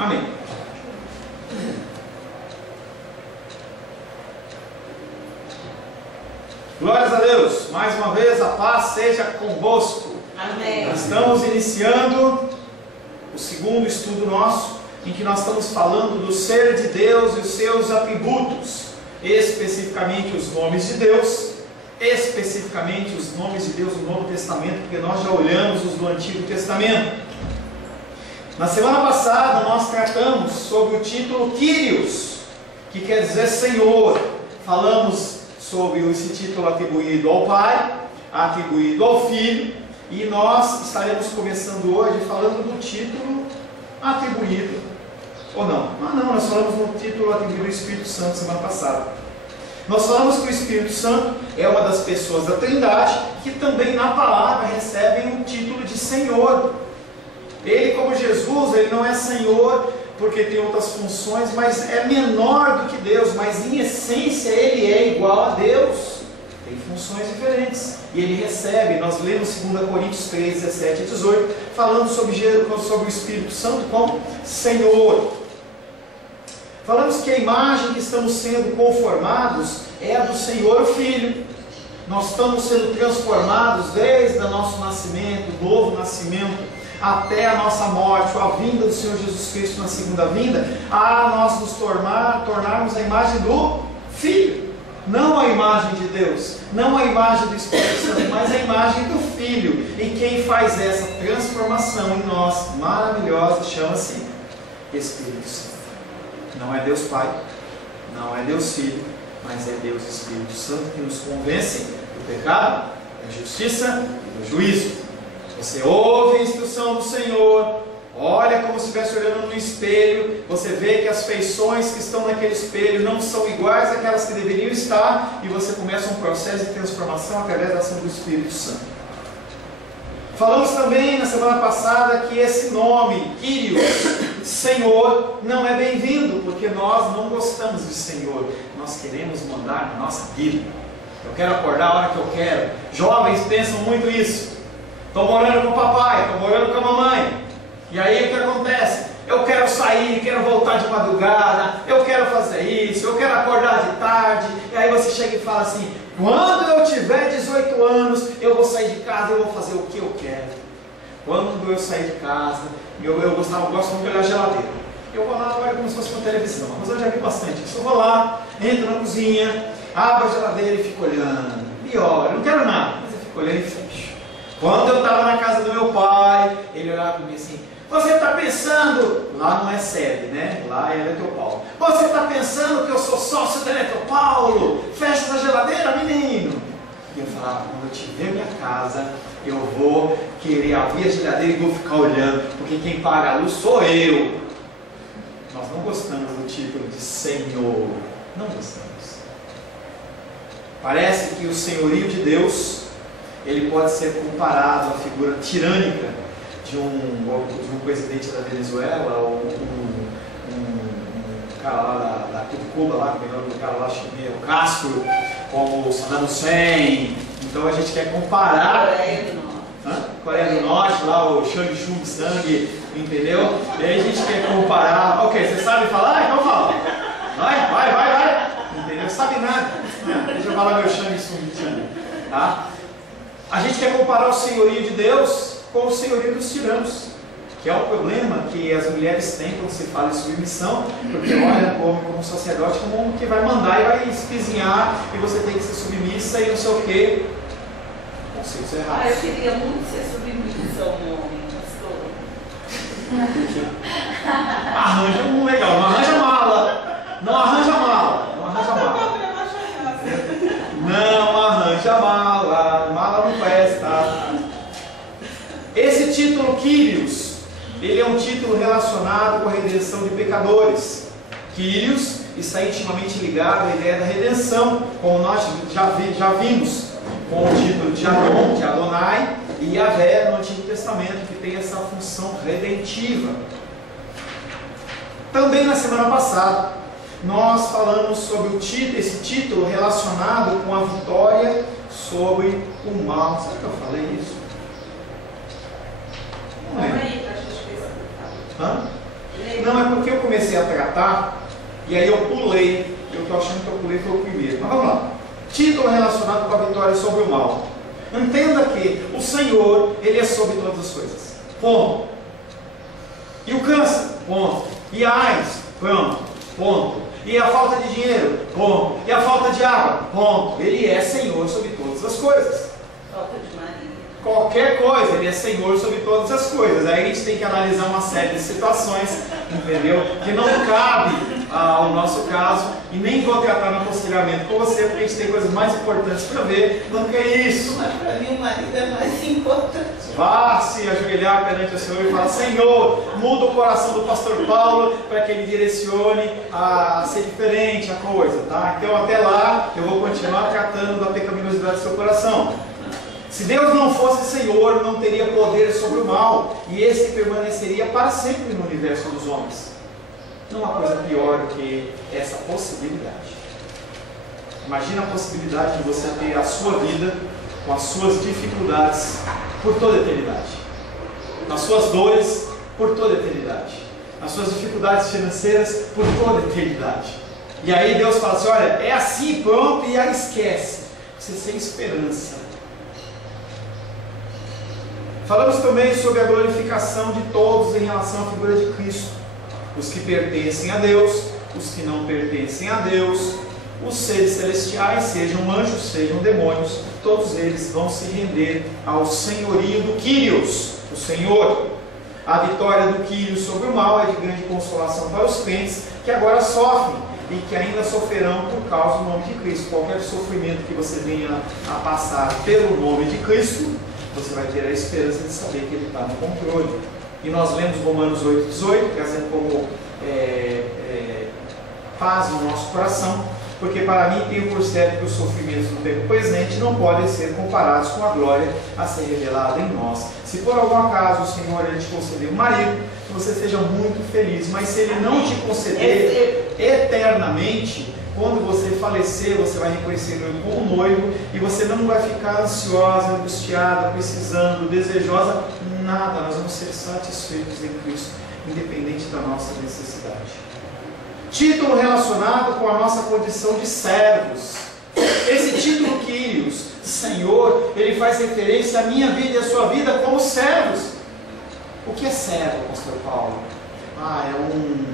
Amém. Glórias a Deus. Mais uma vez, a paz seja convosco. Amém. Nós estamos iniciando o segundo estudo nosso, em que nós estamos falando do ser de Deus e os seus atributos, especificamente os nomes de Deus, especificamente os nomes de Deus no Novo Testamento, porque nós já olhamos os do Antigo Testamento. Na semana passada nós tratamos sobre o título Kyrios, que quer dizer Senhor. Falamos sobre esse título atribuído ao Pai, atribuído ao Filho, e nós estaremos começando hoje falando do título atribuído, ou não? Não, nós falamos no título atribuído ao Espírito Santo semana passada. Nós falamos que o Espírito Santo é uma das pessoas da Trindade, que também na palavra recebem o título de Senhor. Ele, como Jesus, ele não é Senhor porque tem outras funções, mas é menor do que Deus, mas em essência ele é igual a Deus. Tem funções diferentes. E ele recebe, nós lemos 2 Coríntios 3, 17 e 18, falando sobre o Espírito Santo como Senhor. Falamos que a imagem que estamos sendo conformados é a do Senhor, o Filho. Nós estamos sendo transformados desde o nosso nascimento, novo nascimento, até a nossa morte, a vinda do Senhor Jesus Cristo na segunda vinda, a nós nos tornarmos a imagem do Filho. Não a imagem de Deus, não a imagem do Espírito Santo, mas a imagem do Filho. E quem faz essa transformação em nós, maravilhosa, chama-se Espírito Santo. Não é Deus Pai, não é Deus Filho, mas é Deus Espírito Santo que nos convence do pecado, da justiça e do juízo. Você ouve a instrução do Senhor, olha como se estivesse olhando no espelho, você vê que as feições que estão naquele espelho não são iguais àquelas que deveriam estar, e você começa um processo de transformação através da ação do Espírito Santo. Falamos também na semana passada que esse nome, Kyrios, Senhor, não é bem-vindo, porque nós não gostamos de Senhor, nós queremos mandar na nossa vida. Eu quero acordar a hora que eu quero. Jovens pensam muito isso. Estou morando com o papai, estou morando com a mamãe. E aí o que acontece? Eu quero sair, quero voltar de madrugada, eu quero fazer isso, eu quero acordar de tarde. E aí você chega e fala assim: quando eu tiver 18 anos, eu vou sair de casa e eu vou fazer o que eu quero. Quando eu sair de casa, eu gosto muito de olhar a geladeira. Eu vou lá, olho como se fosse uma televisão, mas eu já vi bastante isso. Eu vou lá, entro na cozinha, abro a geladeira e fico olhando. E olho, não quero nada, mas eu fico olhando e fecho. Quando eu estava na casa do meu pai, ele olhava para mim assim: você está pensando, lá não é sede, né? Lá é Eletropaulo. Você está pensando que eu sou sócio da Eletropaulo? Fecha essa geladeira, menino. E eu falava: quando eu tiver minha casa, eu vou querer abrir a geladeira e vou ficar olhando, porque quem paga a luz sou eu. Nós não gostamos do título de Senhor. Não gostamos. Parece que o senhorio de Deus, ele pode ser comparado à figura tirânica de um presidente da Venezuela, ou um cara lá da Cuba, lá, que é o cara lá, o Castro, como o Saddam Hussein. Então a gente quer comparar. Coreia do Norte, lá o Shang Chung Sang, entendeu? E aí a gente quer comparar. Ok, você sabe falar? Então fala. Vai. Entendeu? Sabe nada. Deixa eu falar meu Shang Chung, tá? A gente quer comparar o senhorio de Deus com o senhorio dos tiranos, que é o problema que as mulheres têm quando se fala em submissão, porque olha como um sacerdote como um que vai mandar e vai espizinhar, e você tem que ser submissa e não sei o que. Conceitos errados. Eu queria muito ser submissa ao homem, pastor. Arranja um legal, não arranja mala. Não arranja mala. Mala não presta. Esse título Kyrios, ele é um título relacionado com a redenção de pecadores. Kyrios está intimamente ligado à ideia da redenção, como nós já vimos com o título de Adon, de Adonai, e Yahvé no Antigo Testamento, que tem essa função redentiva. Também na semana passada, nós falamos sobre esse título relacionado com a vitória sobre o mal. Será que eu falei isso? Não lembro. Hã? Não, é porque eu comecei a tratar, e aí eu pulei. Eu estou achando que eu pulei foi o primeiro. Mas vamos lá. Título relacionado com a vitória sobre o mal. Entenda que o Senhor, Ele é sobre todas as coisas. Ponto. E o câncer? Ponto. E a AIDS? Pronto. Ponto. E a falta de dinheiro? Ponto. E a falta de água? Ponto. Ele é Senhor sobre todas as coisas. Falta de marido. Qualquer coisa, Ele é Senhor sobre todas as coisas. Aí a gente tem que analisar uma série de situações, entendeu? Que não cabe ao nosso caso, e nem vou tratar no aconselhamento com você, porque a gente tem coisas mais importantes para ver do que isso. Mas para mim o marido é mais importante. Vá se ajoelhar perante o Senhor e falar: Senhor, muda o coração do pastor Paulo para que ele direcione a ser diferente a coisa, tá? Então até lá eu vou continuar tratando da pecaminosidade do seu coração. Se Deus não fosse Senhor, não teria poder sobre o mal, e esse permaneceria para sempre no universo dos homens. Não há coisa pior do que essa possibilidade. Imagina a possibilidade de você ter a sua vida com as suas dificuldades por toda a eternidade, as suas dores por toda a eternidade, as suas dificuldades financeiras por toda a eternidade. E aí Deus fala assim: olha, é assim, pronto, e aí esquece. Você sem esperança. Falamos também sobre a glorificação de todos em relação à figura de Cristo. Os que pertencem a Deus, os que não pertencem a Deus, os seres celestiais, sejam anjos, sejam demônios, todos eles vão se render ao senhorio do Kyrios, o Senhor. A vitória do Kyrios sobre o mal é de grande consolação para os crentes que agora sofrem e que ainda sofrerão por causa do nome de Cristo. Qualquer sofrimento que você venha a passar pelo nome de Cristo, você vai ter a esperança de saber que Ele está no controle. E nós lemos Romanos 8,18, trazendo como paz no nosso coração, porque para mim tenho por certo que os sofrimentos do tempo presente não podem ser comparados com a glória a ser revelada em nós. Se por algum acaso o Senhor Ele te conceder um marido, que você seja muito feliz, mas se Ele não te conceder eternamente, quando você falecer, você vai reconhecer Ele como noivo e você não vai ficar ansiosa, angustiada, precisando, desejosa, nada. Nós vamos ser satisfeitos em Cristo, independente da nossa necessidade. Título relacionado com a nossa condição de servos. Esse título Kyrios, Senhor, ele faz referência à minha vida e à sua vida como servos. O que é servo, pastor Paulo? É um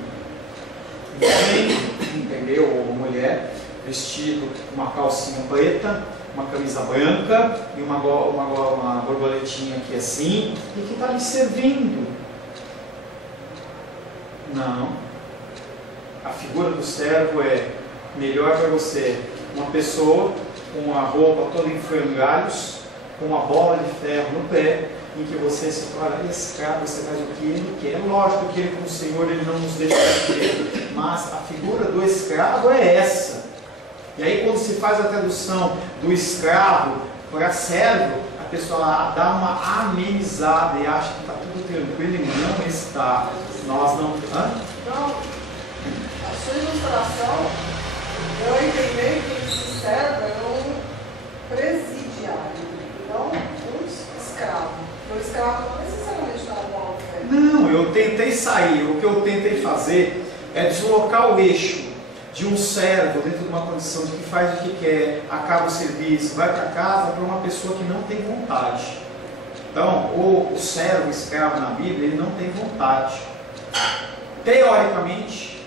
homem, entendeu? Ou mulher, vestido com uma calcinha preta, uma camisa branca e uma borboletinha aqui assim, e que está lhe servindo. Não. A figura do servo é melhor para você uma pessoa com a roupa toda em frangalhos, com uma bola de ferro no pé, em que você se torna escravo, você faz o que Ele quer. Lógico que Ele, como Senhor, Ele não nos deixa fazer, mas a figura do escravo é essa. E aí quando se faz a tradução do escravo para servo, a pessoa dá uma amenizada e acha que está tudo tranquilo, e não está. Nós não... Então, a sua ilustração, eu entendi que esse servo é um presidiário, não um escravo. O escravo não necessariamente está com a fé. Não, eu tentei sair. O que eu tentei fazer é deslocar o eixo de um servo dentro de uma condição de que faz o que quer, acaba o serviço, vai para casa, para uma pessoa que não tem vontade. Então, o servo, o escravo na Bíblia, ele não tem vontade. Teoricamente,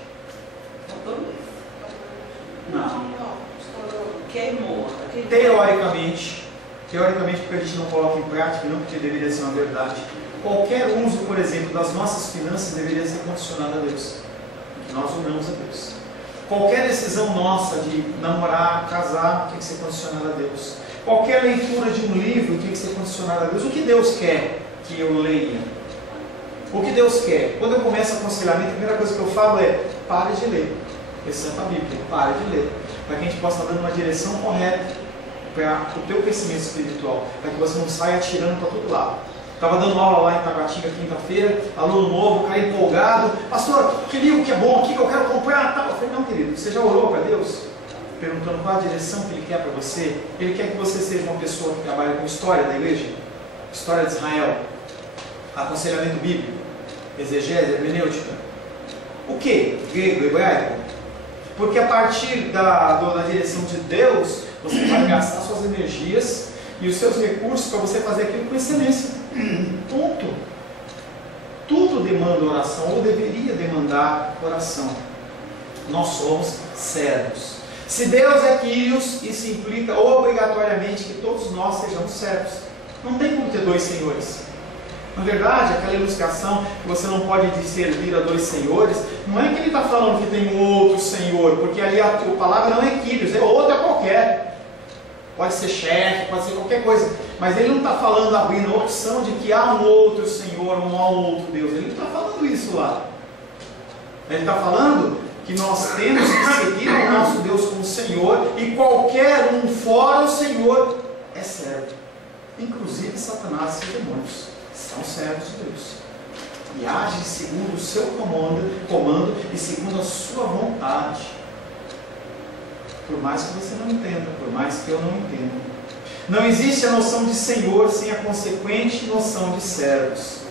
não. Queimou. Teoricamente, porque a gente não coloca em prática, não porque deveria ser uma verdade. Qualquer uso, por exemplo, das nossas finanças deveria ser condicionado a Deus. Porque nós oramos a Deus. Qualquer decisão nossa de namorar, casar, tem que ser condicionada a Deus. Qualquer leitura de um livro tem que ser condicionada a Deus. O que Deus quer que eu leia? O que Deus quer? Quando eu começo a aconselhamento, a primeira coisa que eu falo é: pare de ler. Exceto a Bíblia, pare de ler. Para que a gente possa estar dando uma direção correta para o teu crescimento espiritual. Para que você não saia atirando para todo lado. Estava dando aula lá em Taguatinga quinta-feira, aluno novo, cara empolgado. Pastor, que livro que é bom aqui que eu quero comprar? Eu falei: não, querido, você já orou para Deus? Perguntando qual a direção que Ele quer para você. Ele quer que você seja uma pessoa que trabalha com história da igreja, história de Israel, aconselhamento bíblico, exegese, hermenêutica. O que? Grego, hebraico? Porque a partir da direção de Deus, você vai gastar suas energias e os seus recursos para você fazer aquilo com excelência. Ponto. Tudo demanda oração, ou deveria demandar oração. Nós somos servos. Se Deus é Kyrios, isso implica obrigatoriamente que todos nós sejamos servos. Não tem como ter dois senhores. Na verdade, aquela ilustração que você não pode servir a dois senhores, não é que ele está falando que tem um outro senhor, porque ali a palavra não é Kyrios, é outra qualquer. Pode ser chefe, pode ser qualquer coisa. Mas ele não está falando, abrindo a opção de que há um outro Senhor, um outro Deus. Ele não está falando isso lá. Ele está falando que nós temos que seguir o nosso Deus como Senhor, e qualquer um fora o Senhor é servo. Inclusive Satanás e os demônios são servos de Deus. E agem segundo o seu comando e segundo a sua vontade. Por mais que você não entenda, por mais que eu não entenda. Não existe a noção de Senhor sem a consequente noção de servos.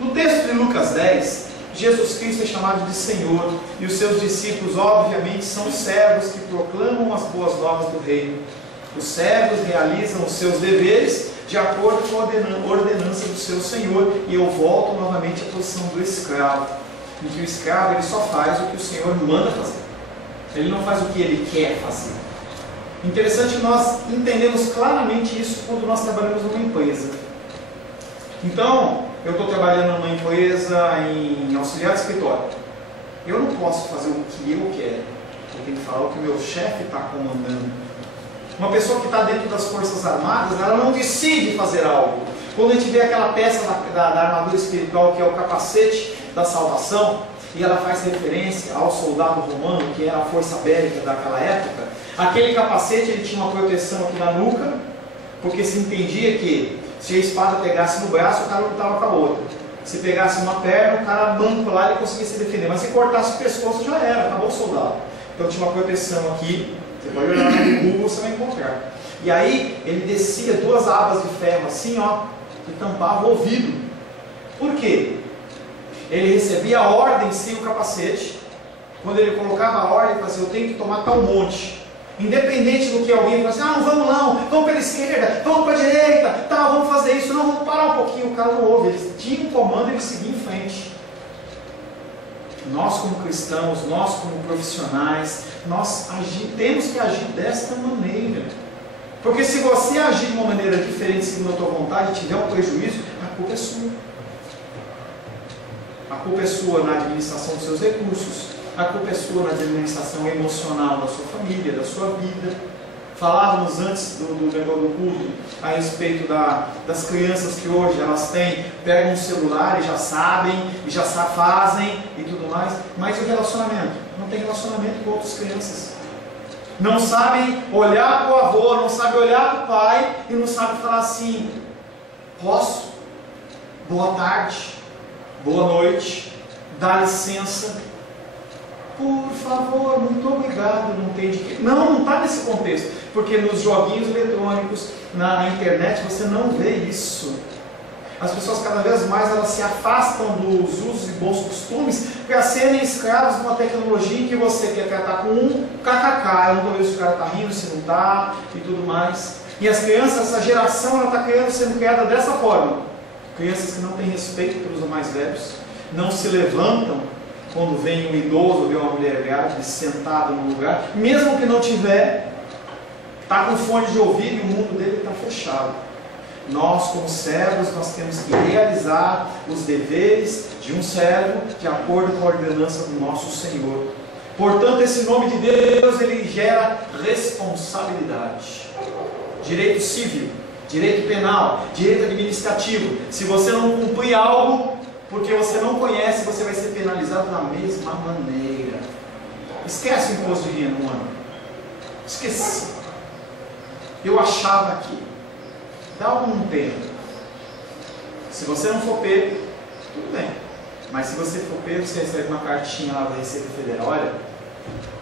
No texto de Lucas 10, Jesus Cristo é chamado de Senhor, e os seus discípulos, obviamente, são servos que proclamam as boas novas do reino. Os servos realizam os seus deveres de acordo com a ordenança do seu Senhor, e eu volto novamente à posição do escravo, em que o escravo ele só faz o que o Senhor manda fazer. Ele não faz o que ele quer fazer. Interessante que nós entendemos claramente isso quando nós trabalhamos numa empresa. Então, eu estou trabalhando numa empresa em auxiliar de escritório. Eu não posso fazer o que eu quero. Eu tenho que falar o que o meu chefe está comandando. Uma pessoa que está dentro das Forças Armadas, ela não decide fazer algo. Quando a gente vê aquela peça da armadura espiritual, que é o capacete da salvação, e ela faz referência ao soldado romano, que era a força bélica daquela época, aquele capacete ele tinha uma proteção aqui na nuca, porque se entendia que se a espada pegasse no braço, o cara lutava com a outra. Se pegasse uma perna, o cara manco lá, ele conseguia se defender. Mas se cortasse o pescoço, já era, acabou o soldado. Então tinha uma proteção aqui, você pode olhar no Google, você vai encontrar. E aí ele descia duas abas de ferro assim, ó, que tampava o ouvido. Por quê? Ele recebia a ordem sem o capacete. Quando ele colocava a ordem, ele fazia, eu tenho que tomar tal monte. Independente do que alguém falasse, ah, não, vamos pela esquerda, vamos para a direita, tá, vamos fazer isso, não, vamos parar um pouquinho. O cara não ouve, ele tinha um comando e ele seguia em frente. Nós como cristãos, nós como profissionais, nós temos que agir desta maneira. Porque se você agir de uma maneira diferente, segundo a tua vontade, e tiver um prejuízo, a culpa é sua. A culpa é sua na administração dos seus recursos. A culpa é sua na administração emocional da sua família, da sua vida. Falávamos antes do negócio do culto a respeito das crianças que hoje elas pegam um celular e já sabem, e já fazem e tudo mais. Mas e o relacionamento? Não tem relacionamento com outras crianças. Não sabem olhar para o avô, não sabem olhar para o pai e não sabem falar assim, posso? Boa tarde, boa noite, dá licença. Por favor, muito obrigado, não tem de quê. Não está nesse contexto, porque nos joguinhos eletrônicos, na internet, você não vê isso. As pessoas cada vez mais elas se afastam dos usos e bons costumes para serem escravos de uma tecnologia em que você quer tratar com um kkk, eu não estou vendo se o cara está rindo, se não está, e tudo mais. E as crianças, essa geração, ela está sendo criada dessa forma. Crianças que não têm respeito pelos mais velhos, não se levantam quando vem um idoso ou vem uma mulher grávida sentado no lugar, mesmo que não tiver, está com fone de ouvido e o mundo dele está fechado. Nós, como servos, nós temos que realizar os deveres de um servo de acordo com a ordenança do nosso Senhor. Portanto, esse nome de Deus, ele gera responsabilidade. Direito civil, direito penal, direito administrativo. Se você não cumprir algo, porque você não conhece, você vai ser penalizado da mesma maneira. Esquece o imposto de renda, mano. Esqueci. Eu achava que dá algum tempo. Se você não for pego, tudo bem. Mas se você for pego, você recebe uma cartinha lá da Receita Federal. Olha,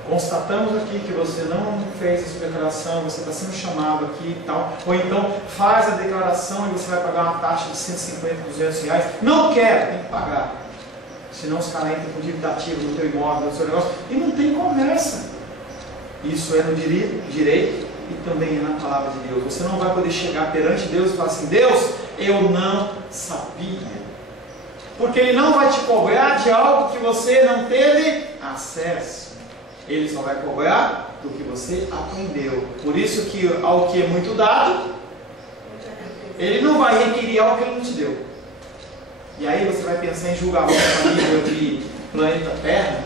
constatamos aqui que você não fez a sua declaração, você está sendo chamado aqui e tal. Ou então faz a declaração e você vai pagar uma taxa de 150, 200 reais. Não quero, tem que pagar. Senão os caras entram com dívida ativa no teu imóvel, no seu negócio, e não tem conversa. Isso é no direito e também é na palavra de Deus. Você não vai poder chegar perante Deus e falar assim: Deus, eu não sabia. Porque Ele não vai te cobrar de algo que você não teve acesso. Ele só vai cobrar do que você aprendeu. Por isso que ao que é muito dado, Ele não vai requerir algo que Ele não te deu. E aí você vai pensar em julgamento a nível de planeta Terra.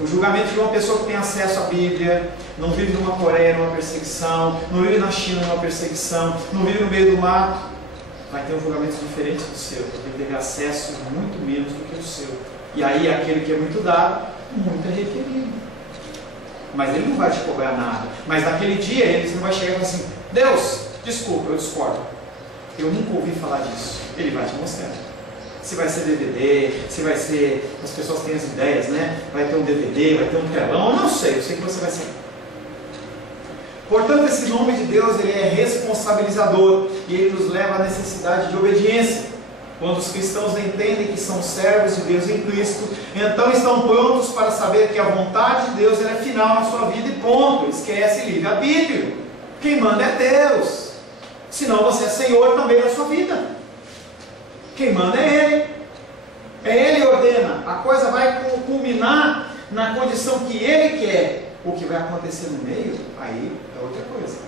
O julgamento de uma pessoa que tem acesso à Bíblia, não vive numa Coreia numa perseguição, não vive na China numa perseguição, não vive no meio do mato, vai ter um julgamento diferente do seu, porque ele teve acesso muito menos do que o seu. E aí aquele que é muito dado, muito é requerido. Mas ele não vai te cobrar nada. Mas naquele dia ele não vai chegar e falar assim: Deus, desculpa, eu discordo. Eu nunca ouvi falar disso. Ele vai te mostrar. Se vai ser DVD, se vai ser... As pessoas têm as ideias, né? Vai ter um DVD, vai ter um telão, eu não sei, eu sei que você vai ser. Portanto, esse nome de Deus, ele é responsabilizador e ele nos leva à necessidade de obediência. Quando os cristãos entendem que são servos de Deus em Cristo, então estão prontos para saber que a vontade de Deus é final na sua vida e ponto. Esquece livre-arbítrio. Quem manda é Deus. Senão você é Senhor também na sua vida. Quem manda é Ele. É Ele que ordena. A coisa vai culminar na condição que Ele quer. O que vai acontecer no meio, aí é outra coisa.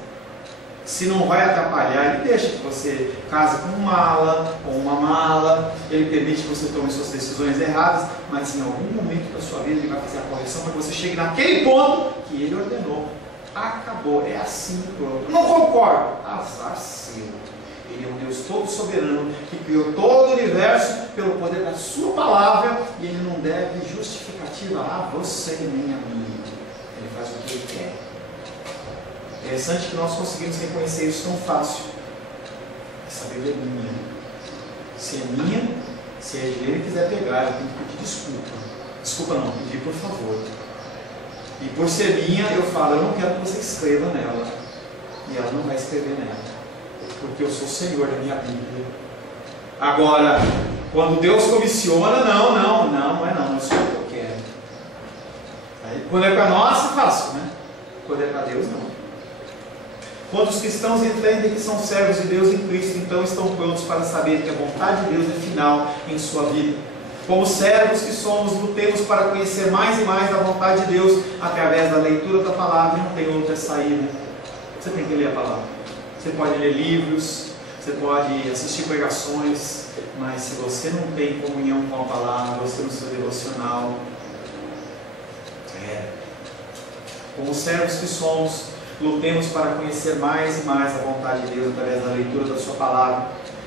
Se não vai atrapalhar, Ele deixa que você case com um mala ou uma mala. Ele permite que você tome suas decisões erradas, mas em algum momento da sua vida Ele vai fazer a correção para que você chegue naquele ponto que Ele ordenou. Acabou, é assim, pronto. Não concordo. Azar seu. Ele é um Deus todo soberano, que criou todo o universo pelo poder da sua palavra, e Ele não deve justificativa a você nem a mim. Ele faz o que Ele quer. Interessante que nós conseguimos reconhecer isso tão fácil. Essa Bíblia é minha. Se é minha, se é de Ele quiser pegar, eu tenho que pedir desculpa. Desculpa não, pedir por favor. E por ser minha, eu falo: eu não quero que você escreva nela. E ela não vai escrever nela. Porque eu sou o Senhor da minha Bíblia. Agora, quando Deus comissiona, não é não, isso é o que eu quero. Aí, quando é para nós, é fácil, né? Quando é para Deus, não. Quando os cristãos entendem que são servos de Deus em Cristo, então estão prontos para saber que a vontade de Deus é final em sua vida. Como servos que somos, lutemos para conhecer mais e mais a vontade de Deus através da leitura da palavra. Não tem outra saída. Você tem que ler a palavra. Você pode ler livros, você pode assistir pregações, mas se você não tem comunhão com a palavra, você no seu devocional, como servos que somos, lutemos para conhecer mais e mais a vontade de Deus através da leitura da sua palavra,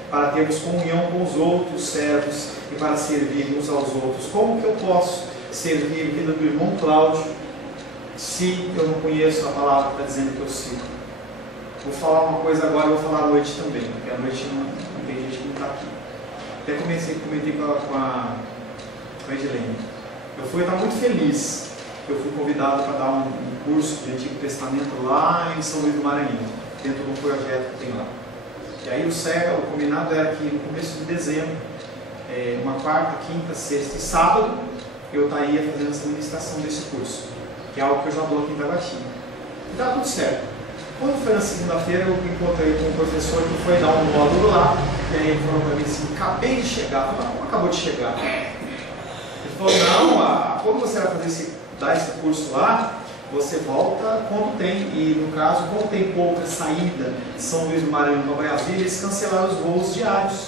para termos comunhão com os outros servos e para servir uns aos outros. Como que eu posso servir a vida do irmão Cláudio se eu não conheço a palavra que está dizendo que eu sigo? Vou falar uma coisa agora, vou falar à noite também, porque à noite não tem gente que não está aqui. Até comentei com a Edilene. Eu estava muito feliz que eu fui convidado para dar um curso de Antigo Testamento lá em São Luís do Maranhão, dentro de um projeto que tem lá. E aí o combinado era que no começo de dezembro, uma quarta, quinta, sexta e sábado, eu estaria fazendo essa ministração desse curso, que é algo que eu já dou aqui em Taguatinga. E está tudo certo. Quando foi na segunda-feira, eu encontrei com um professor que foi dar um módulo lá, e aí ele falou para mim assim: acabei de chegar. Eu falei: como acabou de chegar? Ele falou: não, quando você vai dar esse curso lá, você volta quando tem, e no caso, como tem pouca saída de São Luís do Maranhão para Brasília, eles cancelaram os voos diários.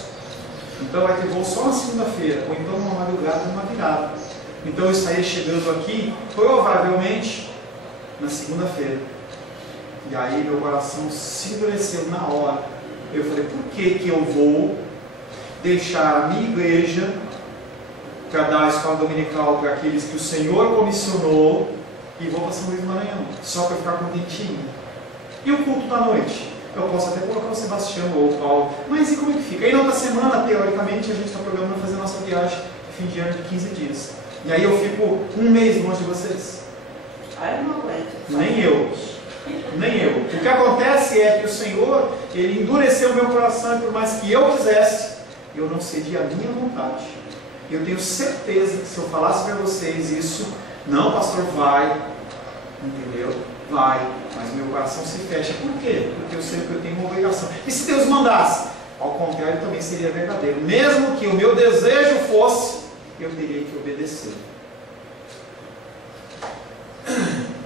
Então vai ter voo só na segunda-feira, ou então numa madrugada ou numa virada. Então eu estaria chegando aqui, provavelmente, na segunda-feira. E aí meu coração se endureceu na hora. Eu falei: por que eu vou deixar a minha igreja para dar a escola dominical para aqueles que o Senhor comissionou e vou para São Luís do Maranhão, só para ficar contentinho? E o culto da noite? Eu posso até colocar o Sebastião ou o Paulo, mas e como é que fica? Aí na outra semana, teoricamente, a gente está programando fazer a nossa viagem de fim de ano de 15 dias. E aí eu fico um mês longe de vocês. Aí eu não aguento. Nem eu. O que acontece é que o Senhor, Ele endureceu o meu coração, e por mais que eu quisesse, eu não cedi à minha vontade. Eu tenho certeza que se eu falasse para vocês isso, não, pastor, vai, entendeu? Vai, mas meu coração se fecha. Por quê? Porque eu sei que eu tenho uma obrigação. E se Deus mandasse? Ao contrário, também seria verdadeiro. Mesmo que o meu desejo fosse, eu teria que obedecer.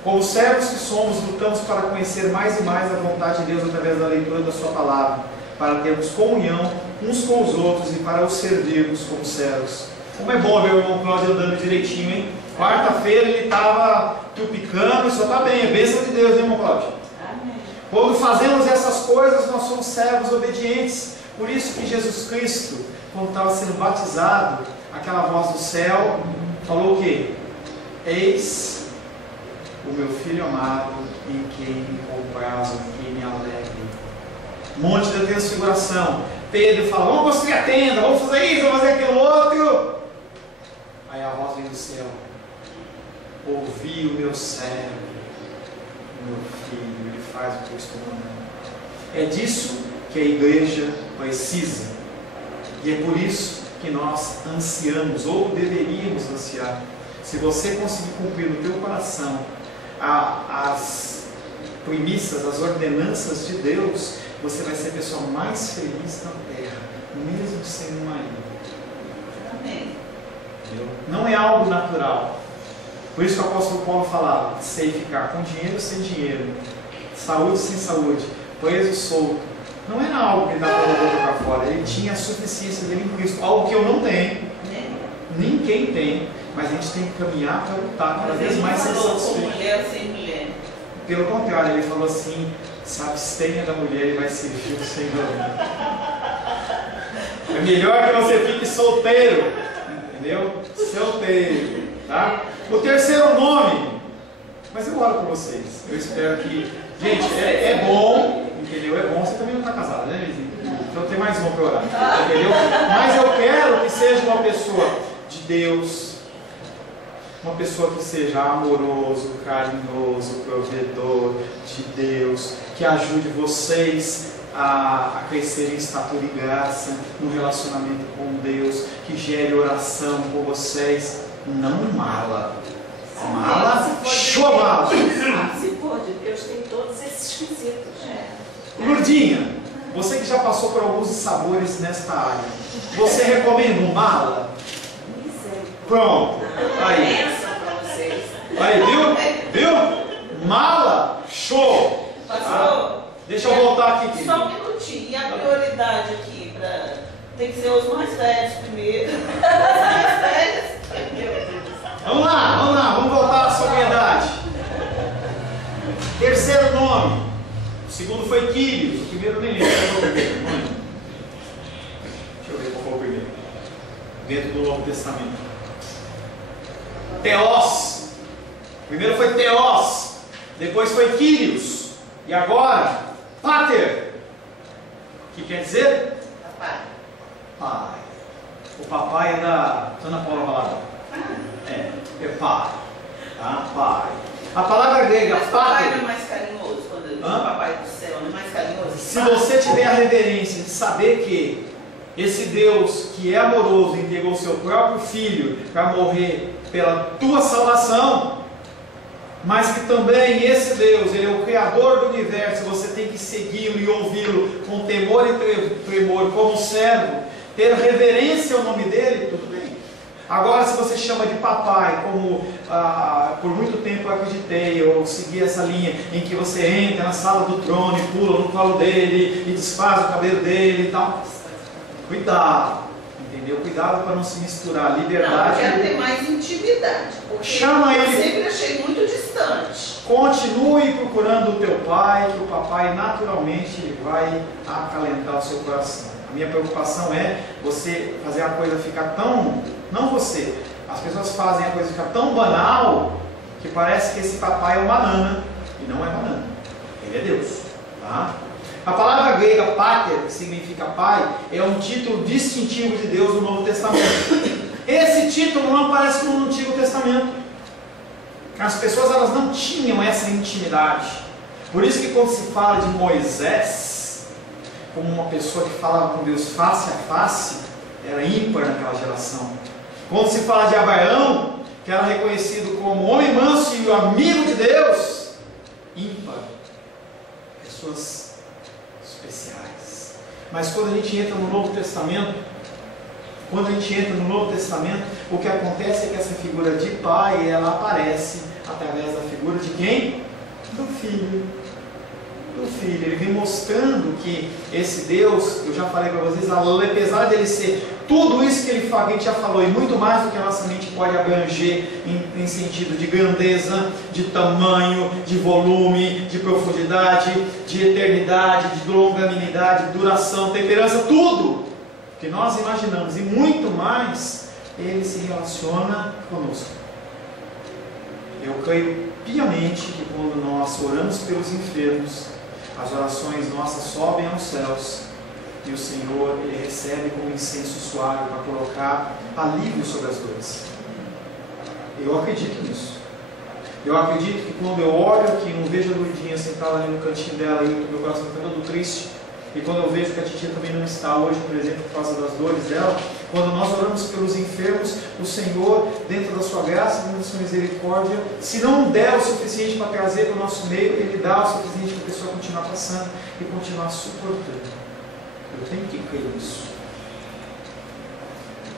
Como servos que somos, lutamos para conhecer mais e mais a vontade de Deus através da leitura da sua palavra, para termos comunhão uns com os outros e para os servirmos como servos. Como é bom ver o irmão Cláudio andando direitinho, hein? Quarta-feira ele estava tupicando, isso está bem, é bênção de Deus, hein, irmão Cláudio? Amém. Quando fazemos essas coisas, nós somos servos obedientes. Por isso que Jesus Cristo, quando estava sendo batizado, aquela voz do céu, falou o quê? Eis o meu Filho amado, em quem me comprazo, em quem me alegre. Monte da Transfiguração. Pedro fala, vamos construir a tenda, vamos fazer isso, vamos fazer aquilo outro. Aí a voz vem do céu. Ouvi o meu servo, o meu filho, ele faz o que eu estou mandando. É disso que a igreja precisa. E é por isso que nós ansiamos, ou deveríamos ansiar. Se você conseguir cumprir no teu coração as premissas, as ordenanças de Deus, você vai ser a pessoa mais feliz na terra, mesmo sem um marido. Amém. Não é algo natural. Por isso que o apóstolo Paulo falava, sei ficar com dinheiro sem dinheiro, saúde sem saúde, preso solto. Não era algo que ele dava da boca para fora, ele tinha a suficiência dele em Cristo, algo que eu não tenho, ninguém tem, mas a gente tem que caminhar para lutar cada vez mais ser satisfeito. Mulher sem mulher. Pelo contrário, ele falou assim, se abstenha da mulher e vai servir o Senhor. É melhor que você fique solteiro, entendeu? Solteiro, tá? O terceiro nome, mas eu oro por vocês, eu espero que, gente, é bom, entendeu? É bom, você também não está casado, né, Lizinho? Então tem mais um para orar, entendeu? Mas eu quero que seja uma pessoa de Deus, uma pessoa que seja amoroso, carinhoso, provedor de Deus, que ajude vocês a crescer em estatura e graça, no relacionamento com Deus, que gere oração por vocês, não mala. Mala, chovala. Se for de Deus, tem todos esses quesitos. Lourdinha, você que já passou por alguns sabores nesta área, você recomenda um mala? Pronto, aí. Aí, viu? Mala, show. Pastor, deixa eu voltar aqui. Só um minutinho. E a prioridade aqui? Tem que ser os mais velhos primeiro. Os mais velhos. Vamos lá, vamos voltar à sobriedade. Terceiro nome. O segundo foi Quírios. O primeiro nem lembro. Deixa eu ver qual foi o primeiro. Dentro do Novo Testamento. Teós. Primeiro foi Teós. Depois foi Quírios. E agora, Pater. O que quer dizer? Papai. Pai. O papai é da Ana Paula Valadão. É pai. Tá? Pai. A palavra grega, Mas papai não pater. é mais carinhoso quando ele diz papai do céu, não é mais carinhoso? Se você tiver a reverência de saber que esse Deus que é amoroso entregou o seu próprio filho para morrer pela tua salvação, mas que também esse Deus, Ele é o Criador do universo, você tem que segui-lo e ouvi-lo com temor e tremor como servo, ter reverência ao nome dele, tudo bem. Agora, se você chama de papai, como por muito tempo eu acreditei, eu segui essa linha em que você entra na sala do trono e pula no colo dele e desfaz o cabelo dele e tal, cuidado, entendeu? Cuidado para não se misturar, liberdade. Não, eu quero ter mais intimidade, porque Chama eu ele. sempre achei muito distante. Continue procurando o teu pai, que o papai naturalmente vai acalentar o seu coração. A minha preocupação é você fazer a coisa ficar tão... Não você. As pessoas fazem a coisa ficar tão banal que parece que esse papai é uma banana. E não é banana. Ele é Deus. Tá? A palavra grega pater, que significa pai, é um título distintivo de Deus no Novo Testamento. Esse título não aparece no Antigo Testamento. As pessoas elas não tinham essa intimidade. Por isso que quando se fala de Moisés como uma pessoa que falava com Deus face a face, era ímpar naquela geração. Quando se fala de Abraão, que era reconhecido como homem manso e o amigo de Deus, ímpar, pessoas especiais. Mas quando a gente entra no Novo Testamento, o que acontece é que essa figura de pai, ela aparece através da figura de quem? Do Filho. Ele vem mostrando que esse Deus, eu já falei para vocês, apesar dele ser tudo isso que a gente já falou, e muito mais do que a nossa mente pode abranger em sentido de grandeza, de tamanho, de volume, de profundidade, de eternidade, de longanimidade, duração, temperança, tudo que nós imaginamos e muito mais, ele se relaciona conosco. Eu creio piamente que quando nós oramos pelos enfermos, as orações nossas sobem aos céus e o Senhor, Ele recebe como incenso suave para colocar alívio sobre as dores. Eu acredito nisso. Eu acredito que quando eu olho aqui, não vejo a Luidinha sentada ali no cantinho dela, e o meu coração está todo triste, e quando eu vejo que a titia também não está hoje presente por causa das dores dela, quando nós oramos pelos enfermos, o Senhor, dentro da sua graça, dentro da sua misericórdia, se não der o suficiente para trazer para o nosso meio, Ele dá o suficiente para a pessoa continuar passando e continuar suportando. Eu tenho que crer nisso.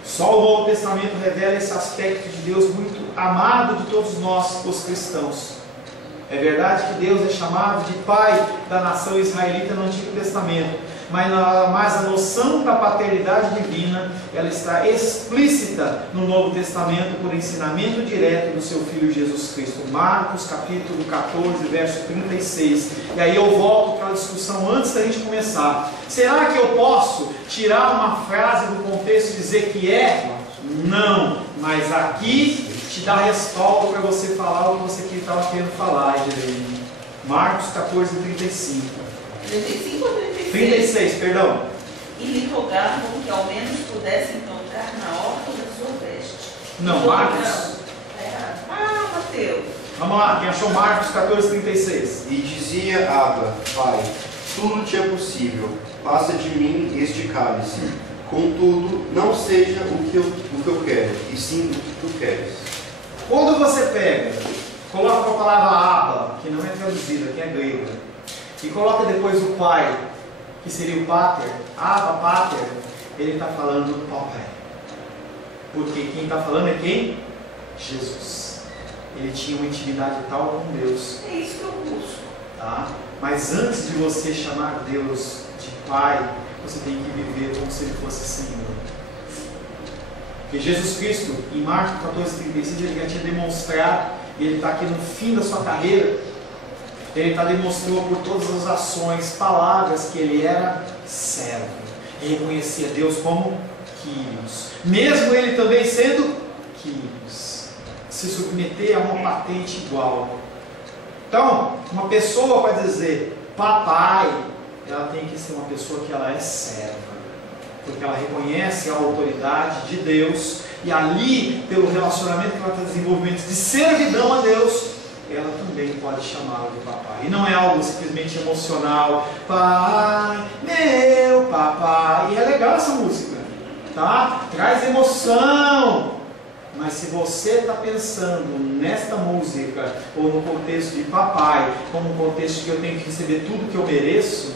Só o Novo Testamento revela esse aspecto de Deus muito amado de todos nós, os cristãos. É verdade que Deus é chamado de Pai da nação israelita no Antigo Testamento, mas a noção da paternidade divina, ela está explícita no Novo Testamento por ensinamento direto do seu Filho Jesus Cristo. Marcos capítulo 14, verso 36. E aí eu volto para a discussão antes da gente começar. Será que eu posso tirar uma frase do contexto e dizer que é? Não, mas aqui te dá respaldo para você falar o que você estava querendo falar, Edilene. Marcos 14, 35. 35 ou 36? 36, perdão. E lhe rogavam que ao menos pudessem tocar na orla da sua veste. Não, Marcos. Mateus. Vamos lá, quem achou Marcos 14, 36? E dizia Abba, Pai, tudo te é possível, passa de mim este cálice. Contudo, não seja o que eu quero, e sim o que tu queres. Quando você pega, coloca a palavra Abba, que não é traduzida, que é grega, e coloca depois o pai, que seria o pater, Abba, pater, ele está falando do papai. Porque quem está falando é quem? Jesus. Ele tinha uma intimidade tal com Deus. É isso que eu busco. Tá? Mas antes de você chamar Deus de Pai, você tem que viver como se Ele fosse Senhor. Porque Jesus Cristo, em Marcos 14, 36, ele já tinha demonstrado, e ele está aqui no fim da sua carreira, ele demonstrou por todas as ações, palavras, que ele era servo. E reconhecia Deus como Kyrios. Mesmo ele também sendo Kyrios. Se submeter a uma patente igual. Então, uma pessoa para dizer papai, ela tem que ser uma pessoa que ela é serva. Porque ela reconhece a autoridade de Deus. E ali, pelo relacionamento que ela está desenvolvendo de servidão a Deus, ela também pode chamá-lo de papai. E não é algo simplesmente emocional. Pai, meu papai. E é legal essa música, tá? Traz emoção. Mas se você está pensando nesta música, ou no contexto de papai, como um contexto que eu tenho que receber tudo que eu mereço,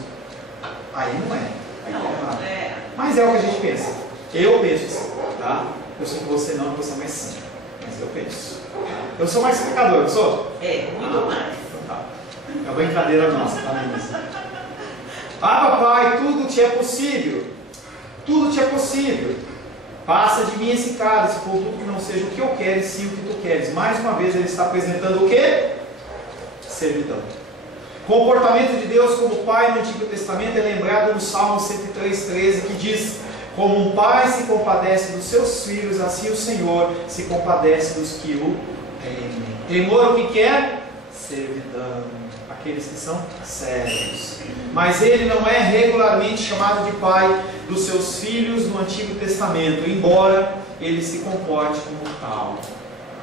aí não é. Aí Não, é errado. é. Mas é o que a gente pensa. Eu penso assim, tá? Eu sei que você não, porque você é mais santo. Mas eu penso. Eu sou mais pecador, não sou? É, muito mais. Então tá. É uma brincadeira nossa, tá, meninas? Ah, papai, tudo te é possível. Tudo te é possível. Passa de mim esse cálice, contudo que não seja o que eu quero, e sim o que tu queres. Mais uma vez ele está apresentando o quê? Servidão. Comportamento de Deus como Pai no Antigo Testamento é lembrado no Salmo 103:13, que diz: como um pai se compadece dos seus filhos, assim o Senhor se compadece dos que o temem. Temor o que quer? Servidão. Aqueles que são servos. Mas ele não é regularmente chamado de pai dos seus filhos no Antigo Testamento, embora ele se comporte como tal.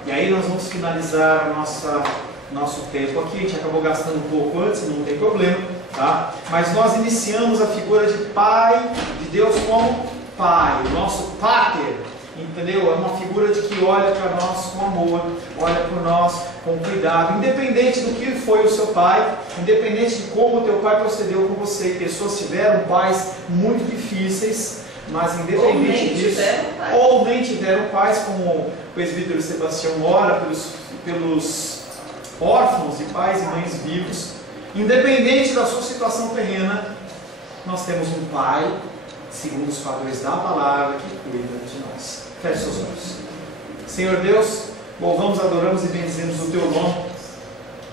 E aí nós vamos finalizar nosso tempo aqui. A gente acabou gastando um pouco antes, não tem problema, tá? Mas nós iniciamos a figura de pai de Deus como pai, nosso pater. entendeu? É uma figura de que olha para nós com amor, olha por nós com cuidado, independente do que foi o seu pai, independente de como o teu pai procedeu com você. Pessoas tiveram pais muito difíceis, mas independente disso, ou nem tiveram pais, como o presbítero Sebastião ora pelos órfãos de pais e mães vivos. Independente da sua situação terrena, nós temos um Pai, segundo os padrões da palavra, que cuida de nós. Feche seus olhos. Senhor Deus, louvamos, adoramos e bendizemos o Teu nome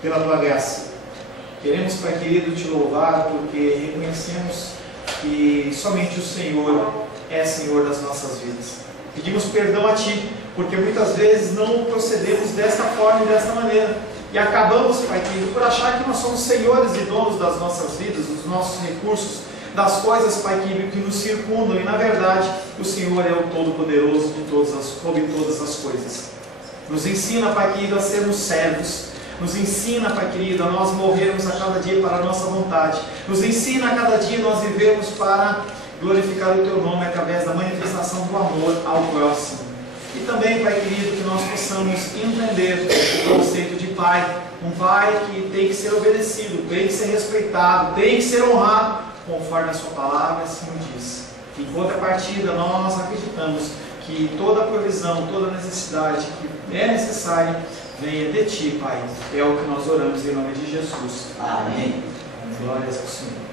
pela Tua graça. Queremos, Pai querido, Te louvar porque reconhecemos que somente o Senhor é Senhor das nossas vidas. Pedimos perdão a Ti, porque muitas vezes não procedemos desta forma e desta maneira. E acabamos, Pai querido, por achar que nós somos senhores e donos das nossas vidas, dos nossos recursos, das coisas, Pai querido, que nos circundam. E na verdade, o Senhor é o Todo-Poderoso sobre todas as coisas. Nos ensina, Pai querido, a sermos servos. Nos ensina, Pai querido, a nós morrermos a cada dia para a nossa vontade. Nos ensina a cada dia nós vivermos para glorificar o Teu nome através da manifestação do amor ao próximo. E também, Pai querido, que nós possamos entender o conceito de Pai. Um Pai que tem que ser obedecido, tem que ser respeitado, tem que ser honrado, conforme a Sua palavra assim o diz. Em contrapartida, nós acreditamos que toda provisão, toda necessidade que é necessária, venha de Ti, Pai. É o que nós oramos em nome de Jesus. Amém. Glórias ao Senhor.